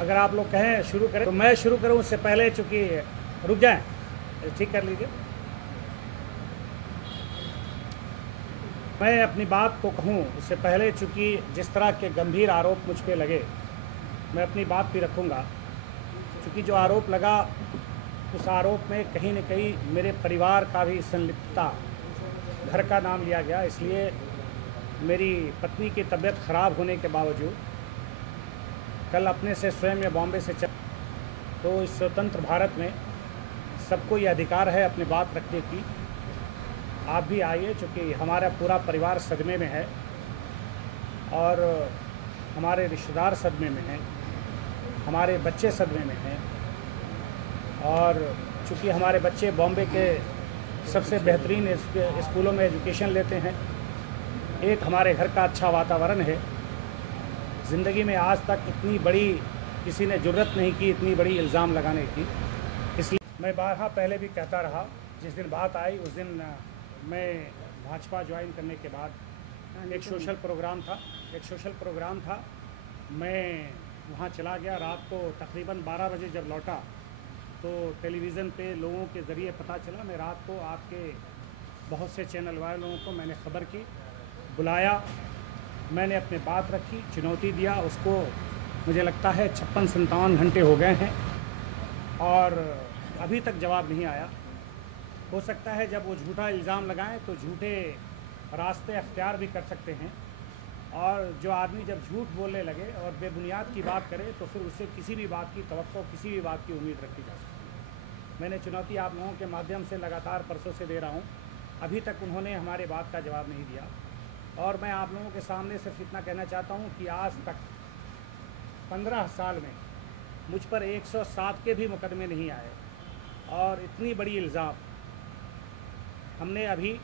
अगर आप लोग कहें शुरू करें तो मैं शुरू करूं उससे पहले, चूंकि रुक जाएं, ठीक कर लीजिए। मैं अपनी बात को कहूं उससे पहले, चूंकि जिस तरह के गंभीर आरोप मुझ पे लगे, मैं अपनी बात भी रखूंगा। चूंकि जो आरोप लगा उस आरोप में कहीं न कहीं मेरे परिवार का भी संलिप्तता, घर का नाम लिया गया। इसलिए मेरी पत्नी की तबीयत ख़राब होने के बावजूद कल अपने से स्वयं या बॉम्बे से तो इस स्वतंत्र भारत में सबको ये अधिकार है अपनी बात रखने की। आप भी आइए, चूँकि हमारा पूरा परिवार सदमे में है और हमारे रिश्तेदार सदमे में हैं, हमारे बच्चे सदमे में हैं। और चूँकि हमारे बच्चे बॉम्बे के सबसे बेहतरीन स्कूलों में एजुकेशन लेते हैं, एक हमारे घर का अच्छा वातावरण है। ज़िंदगी में आज तक इतनी बड़ी किसी ने जुर्रत नहीं की इतनी बड़ी इल्ज़ाम लगाने की। इसलिए मैं बारहा पहले भी कहता रहा, जिस दिन बात आई उस दिन मैं भाजपा ज्वाइन करने के बाद एक सोशल प्रोग्राम था। मैं वहाँ चला गया। रात को तकरीबन 12 बजे जब लौटा तो टेलीविज़न पे लोगों के ज़रिए पता चला। मैं रात को आपके बहुत से चैनल वाले लोगों को मैंने ख़बर की, बुलाया, मैंने अपनी बात रखी, चुनौती दिया उसको। मुझे लगता है 56-57 घंटे हो गए हैं और अभी तक जवाब नहीं आया। हो सकता है जब वो झूठा इल्ज़ाम लगाएं तो झूठे रास्ते अख्तियार भी कर सकते हैं, और जो आदमी जब झूठ बोलने लगे और बेबुनियाद की बात करे तो फिर उससे किसी भी बात की तवक्को, किसी भी बात की उम्मीद रखी जा सकती है। मैंने चुनौती आप लोगों के माध्यम से लगातार परसों से दे रहा हूँ, अभी तक उन्होंने हमारे बात का जवाब नहीं दिया। और मैं आप लोगों के सामने सिर्फ इतना कहना चाहता हूँ कि आज तक 15 साल में मुझ पर 107 के भी मुकदमे नहीं आए, और इतनी बड़ी इल्ज़ाम हमने अभी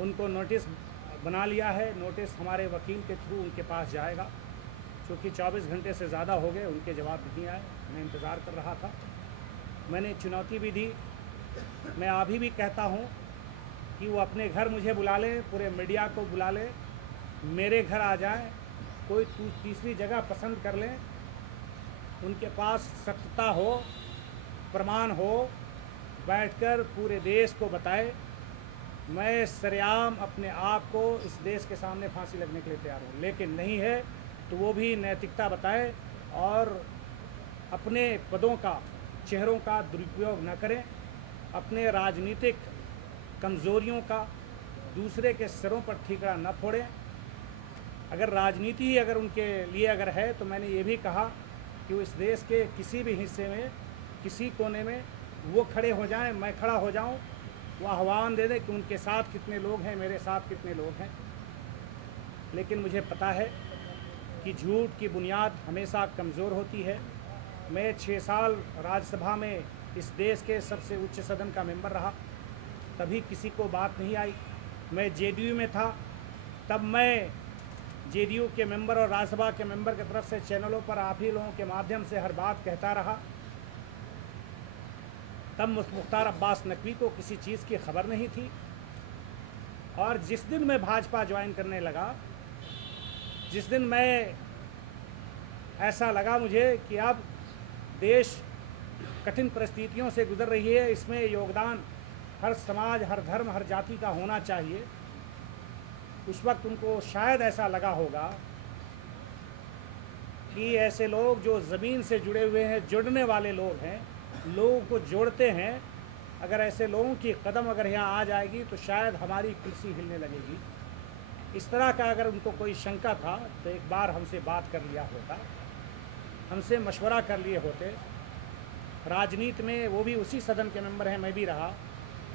उनको नोटिस बना लिया है। नोटिस हमारे वकील के थ्रू उनके पास जाएगा, क्योंकि 24 घंटे से ज़्यादा हो गए उनके जवाब नहीं आए। मैं इंतज़ार कर रहा था। मैंने चुनौती भी दी। मैं अभी भी कहता हूँ कि वो अपने घर मुझे बुला लें, पूरे मीडिया को बुला लें, मेरे घर आ जाएं, कोई तीसरी जगह पसंद कर लें, उनके पास सत्यता हो, प्रमाण हो, बैठकर पूरे देश को बताए। मैं सरेआम अपने आप को इस देश के सामने फांसी लगने के लिए तैयार हूँ, लेकिन नहीं है तो वो भी नैतिकता बताए और अपने पदों का, चेहरों का दुरुपयोग न करें, अपने राजनीतिक कमज़ोरियों का दूसरे के सिरों पर ठीकरा न फोड़ें। अगर राजनीति ही अगर उनके लिए अगर है तो मैंने ये भी कहा कि वो इस देश के किसी भी हिस्से में, किसी कोने में वो खड़े हो जाएं, मैं खड़ा हो जाऊं, वो आह्वान दे दें कि उनके साथ कितने लोग हैं, मेरे साथ कितने लोग हैं। लेकिन मुझे पता है कि झूठ की बुनियाद हमेशा कमज़ोर होती है। मैं 6 साल राज्यसभा में इस देश के सबसे उच्च सदन का मेंबर रहा, तभी किसी को बात नहीं आई। मैं जेडीयू में था, तब मैं जेडीयू के मेंबर और राज्यसभा के मेंबर की तरफ से चैनलों पर आप ही लोगों के माध्यम से हर बात कहता रहा। तब मुख्तार अब्बास नकवी को किसी चीज़ की खबर नहीं थी। और जिस दिन मैं भाजपा ज्वाइन करने लगा, जिस दिन मैं ऐसा लगा मुझे कि अब देश कठिन परिस्थितियों से गुजर रही है, इसमें योगदान हर समाज, हर धर्म, हर जाति का होना चाहिए, उस वक्त उनको शायद ऐसा लगा होगा कि ऐसे लोग जो ज़मीन से जुड़े हुए हैं, जुड़ने वाले लोग हैं, लोगों को जोड़ते हैं, अगर ऐसे लोगों की कदम अगर यहाँ आ जाएगी तो शायद हमारी कुर्सी हिलने लगेगी। इस तरह का अगर उनको कोई शंका था तो एक बार हमसे बात कर लिया होता, हमसे मशवरा कर लिए होते। राजनीति में वो भी उसी सदन के मेंबर हैं, मैं भी रहा।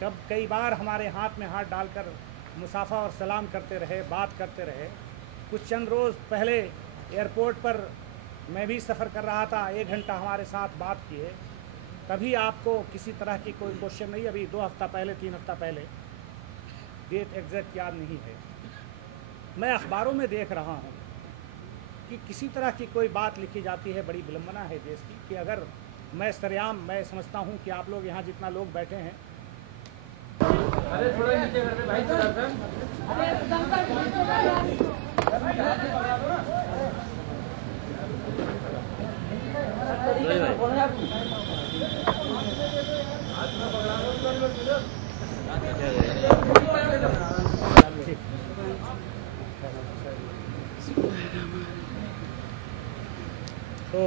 कब कई बार हमारे हाथ में हाथ डालकर मुसाफा और सलाम करते रहे, बात करते रहे। कुछ चंद रोज़ पहले एयरपोर्ट पर मैं भी सफ़र कर रहा था, 1 घंटा हमारे साथ बात किए। तभी आपको किसी तरह की कोई क्वेश्चन नहीं, अभी 2 हफ्ता पहले, 3 हफ्ता पहले, डेट एग्जैक्ट याद नहीं है। मैं अखबारों में देख रहा हूँ कि किसी तरह की कोई बात लिखी जाती है, बड़ी विडंबना है देश की, कि अगर मैं सरेआम, मैं समझता हूँ कि आप लोग यहाँ जितना लोग बैठे हैं, अरे थोड़ा नीचे कर भाई, तो